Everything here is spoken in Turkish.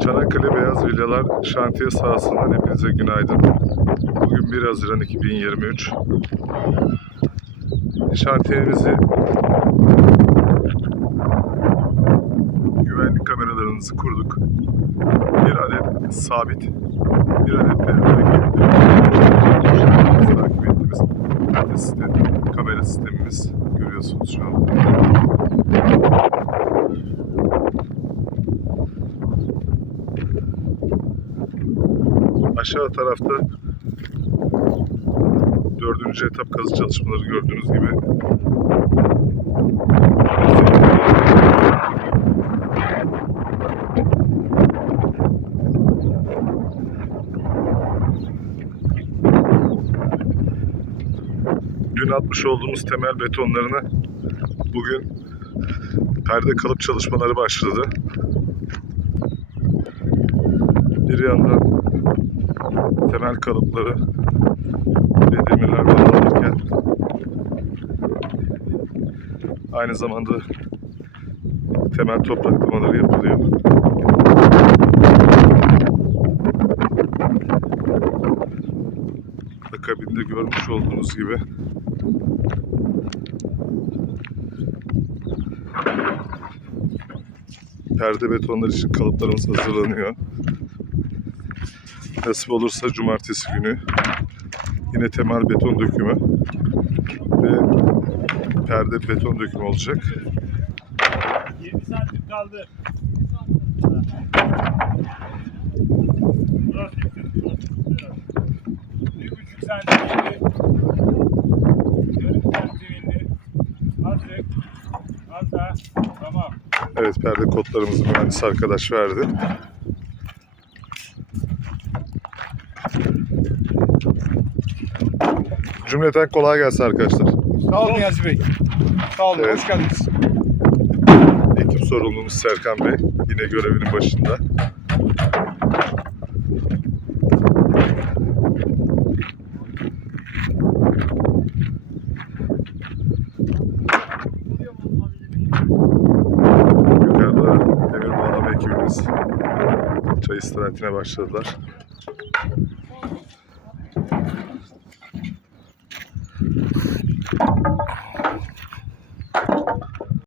Çanakkale Beyaz Villalar şantiye sahasından hepinize günaydın. Bugün 1 Haziran 2023. Şantiyemizi güvenlik kameralarımızı kurduk. Bir adet sabit, bir adet de hareketli takip ettiğimiz kamera sistemimiz görüyorsunuz şu an. Aşağı tarafta dördüncü etap kazı çalışmaları gördüğünüz gibi. Dün atmış olduğumuz temel betonlarını bugün perde kalıp çalışmaları başladı. Bir yandan temel kalıpları ve demirler bağlanırken aynı zamanda temel topraklamaları yapılıyor. Akabinde görmüş olduğunuz gibi perde betonlar için kalıplarımız hazırlanıyor. Nasip olursa cumartesi günü yine temel beton dökümü ve perde beton dökümü olacak. 20 santim kaldı. Bir buçuk santim indi. Yarım santim indi. Azıcık. Az daha. Tamam. Evet perde kodlarımızı mühendis arkadaş verdi. Cümleten kolay gelsin arkadaşlar. Sağ olun Niyazi Bey. Sağ olun, Evet. hoş geldiniz. Ekip sorumlumuz Serkan Bey yine görevinin başında. Yukarıda demir bağlama ekibimiz çay istirahatine başladılar.